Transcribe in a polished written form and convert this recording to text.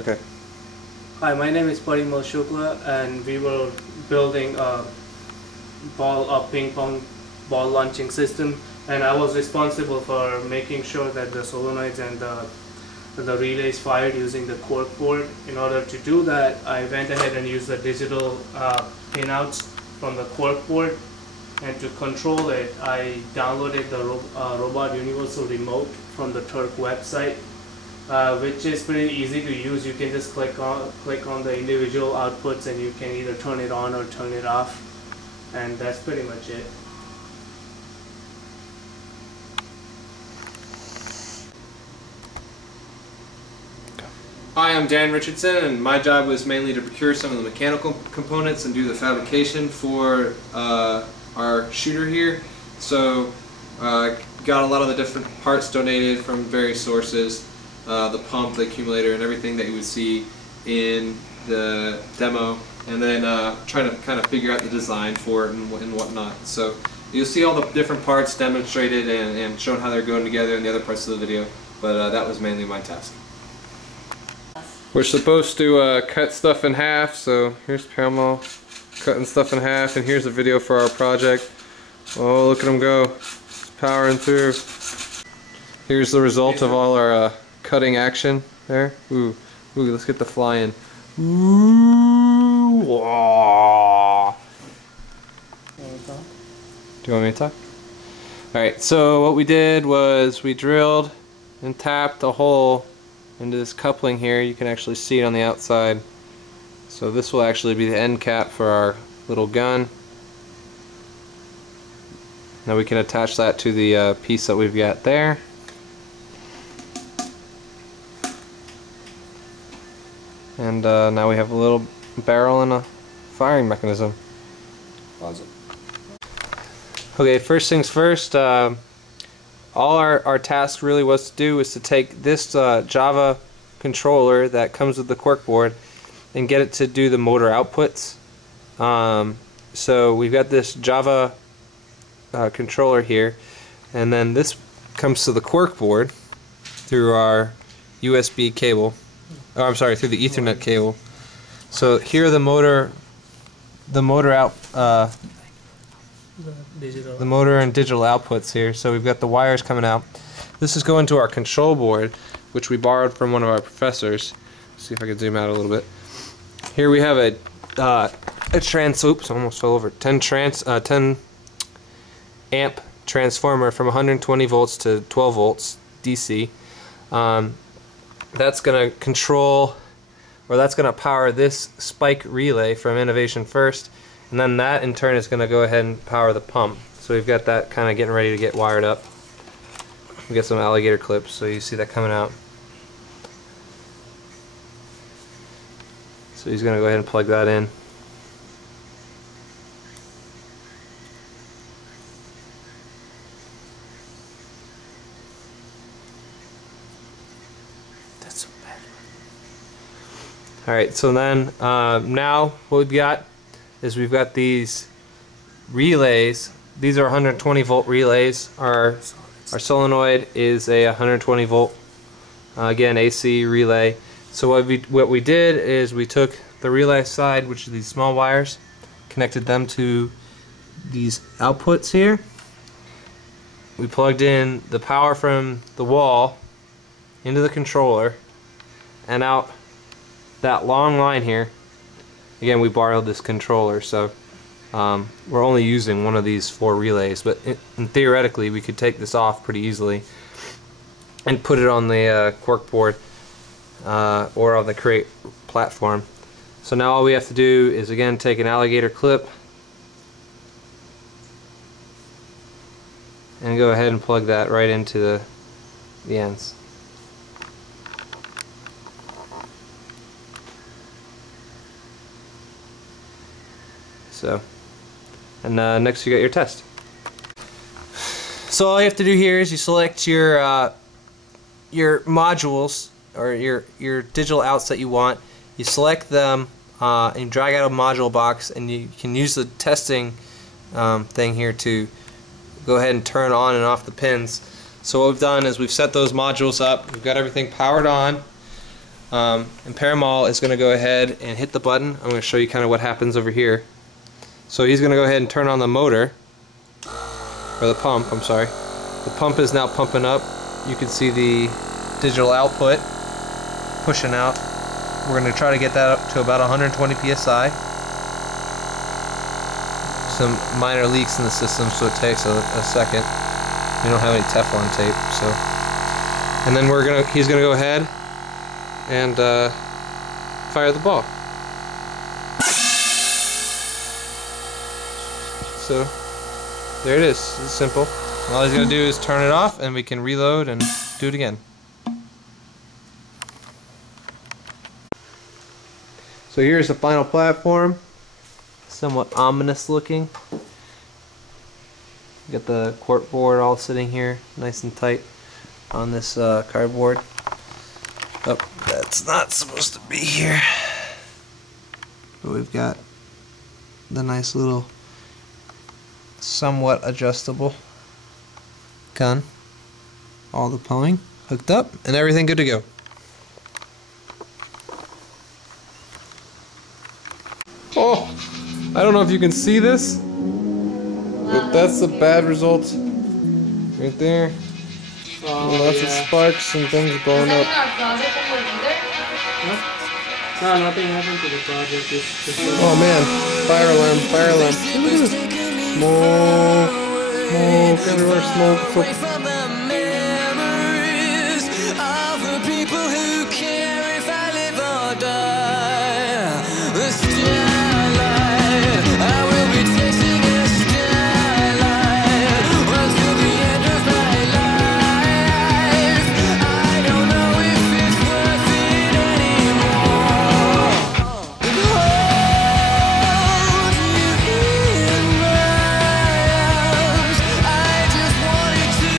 Okay. Hi, my name is Parimal Shukla, and we were building a ping pong ball launching system, and I was responsible for making sure that the solenoids and the relays fired using the cork board. In order to do that, I went ahead and used the digital pinouts from the cork board, and to control it, I downloaded the Robot Universal Remote from the Turk website. Which is pretty easy to use. You can just click on the individual outputs, and you can either turn it on or turn it off, and that's pretty much it. Hi, I'm Dan Richardson, and my job was mainly to procure some of the mechanical components and do the fabrication for our shooter here. So got a lot of the different parts donated from various sources. The pump, the accumulator, and everything that you would see in the demo, and then trying to kind of figure out the design for it and whatnot. So you'll see all the different parts demonstrated and shown how they're going together in the other parts of the video, but that was mainly my task. We're supposed to cut stuff in half, so here's Pamela cutting stuff in half, and here's a video for our project. Oh, look at him go, powering through. Here's the result of all our cutting action there. Ooh, let's get the fly in. Ooh, wah. Do you want me to talk? Alright, so what we did was we drilled and tapped a hole into this coupling here. You can actually see it on the outside. So this will actually be the end cap for our little gun. Now we can attach that to the piece that we've got there. And now we have a little barrel and a firing mechanism. Awesome. Okay, first things first, all our task really was to do was to take this Java controller that comes with the cork board and get it to do the motor outputs. So we've got this Java controller here, and then this comes to the cork board through our USB cable. Oh, I'm sorry, through the Ethernet cable. So here are the motor and digital outputs here. So we've got the wires coming out. This is going to our control board, which we borrowed from one of our professors. Let's see if I can zoom out a little bit. Here we have a oops, I almost fell over. 10 amp transformer from 120 volts to 12 volts DC. That's going to control, or that's going to power this spike relay from Innovation First, and then that in turn is going to go ahead and power the pump. So we've got that kind of getting ready to get wired up. We got some alligator clips, so you see that coming out. So he's going to go ahead and plug that in. Alright, so then now what we've got is we've got these relays. These are 120 volt relays. Our solenoid is a 120 volt again AC relay. So what we did is we took the relay side, which are these small wires, connected them to these outputs here. We plugged in the power from the wall into the controller and out that long line here. Again, we borrowed this controller, so we're only using one of these 4 relays, but theoretically we could take this off pretty easily and put it on the cork board or on the crate platform. So now all we have to do is again take an alligator clip and go ahead and plug that right into the ends. So, and next you got your test. So all you have to do here is you select your modules or your digital outs that you want. You select them and drag out a module box, and you can use the testing thing here to go ahead and turn on and off the pins. So what we've done is we've set those modules up. We've got everything powered on. And Paramal is going to go ahead and hit the button. I'm going to show you kind of what happens over here. So he's going to go ahead and turn on the motor, or the pump, I'm sorry. The pump is now pumping up. You can see the digital output pushing out. We're going to try to get that up to about 120 psi. Some minor leaks in the system, so it takes a second. We don't have any Teflon tape, so. And then he's gonna go ahead and fire the ball. So there it is. It's simple. All he's gonna do is turn it off, and we can reload and do it again. So here's the final platform. Somewhat ominous looking. Got the quart board all sitting here, nice and tight on this cardboard. Oh, that's not supposed to be here. But we've got the nice little, somewhat adjustable gun. All the Pong hooked up, and everything good to go. Oh! I don't know if you can see this, but that's the bad result right there. Lots of sparks and things blowing up. No, nothing happened to the project. Oh man, fire alarm, fire alarm. Smoke, smoke, everywhere, smoke.